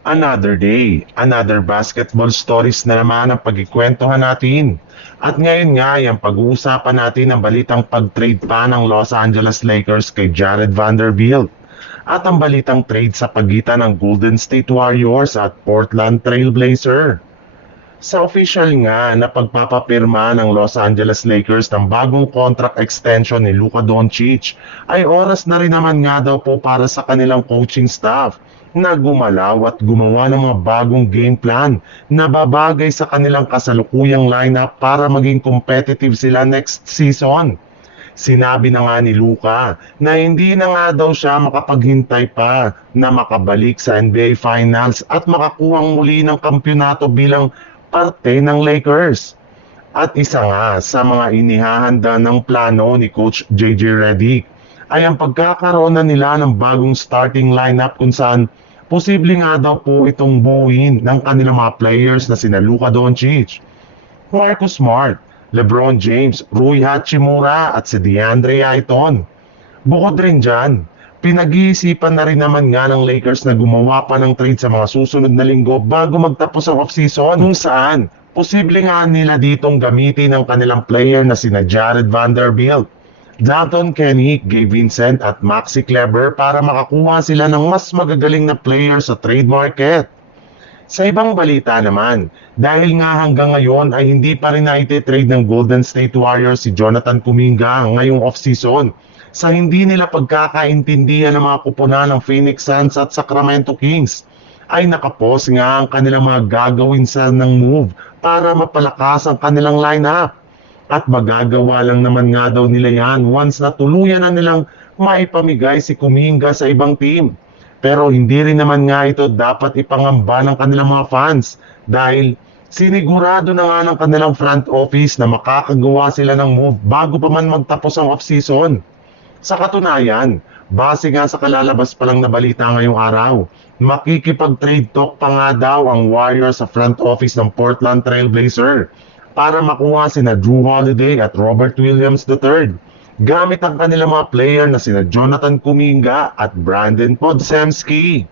Another day, another basketball stories na naman ang pagkikwentuhan natin. At ngayon nga, yung pag-uusapan natin ang balitang pag-trade pa ng Los Angeles Lakers kay Jared Vanderbilt. At ang balitang trade sa pagitan ng Golden State Warriors at Portland Trail Blazer. Sa official nga na pagpapapirma ng Los Angeles Lakers ng bagong contract extension ni Luka Doncic, ay oras na rin naman nga daw po para sa kanilang coaching staff na gumalaw at gumawa ng mga bagong game plan na babagay sa kanilang kasalukuyang lineup para maging competitive sila next season. Sinabi na nga ni Luka na hindi na nga daw siya makapaghintay pa na makabalik sa NBA Finals at makakuhang muli ng kampyonato bilang parte ng Lakers. At isa nga sa mga inihahanda ng plano ni Coach JJ Redick ay ang pagkakaroon na nila ng bagong starting lineup kung saan posible nga daw po itong buuin ng kanilang mga players na sina Luka Doncic, Marcus Smart, LeBron James, Rui Hachimura at si DeAndre Ayton. Bukod rin dyan, pinag-iisipan na rin naman nga ng Lakers na gumawa pa ng trade sa mga susunod na linggo bago magtapos ang off-season kung saan posible nga nila ditong gamitin ang kanilang player na sina Jared Vanderbilt, Dalton Kenny, Gabe Vincent at Maxi Kleber para makakuha sila ng mas magagaling na player sa trade market. Sa ibang balita naman, dahil nga hanggang ngayon ay hindi pa rin naiti-trade ng Golden State Warriors si Jonathan Kuminga ngayong off-season sa hindi nila pagkakaintindihan ng mga kupunan ng Phoenix Suns at Sacramento Kings, ay nakapos nga ang kanilang mga gagawin sa ng move para mapalakas ang kanilang lineup. At magagawa lang naman nga daw nila yan once na tuluyan na nilang maipamigay si Kuminga sa ibang team. Pero hindi rin naman nga ito dapat ipangamba ng kanilang mga fans dahil sinigurado na nga ng kanilang front office na makakagawa sila ng move bago pa man magtapos ang off-season. Sa katunayan, base nga sa kalalabas pa lang na balita ngayong araw, makikipag-trade talk pa nga daw ang Warriors sa front office ng Portland Trail Blazer para makuha sina Drew Holiday at Robert Williams III gamit ang kanilang mga player na sina Jonathan Kuminga at Brandon Podziemski.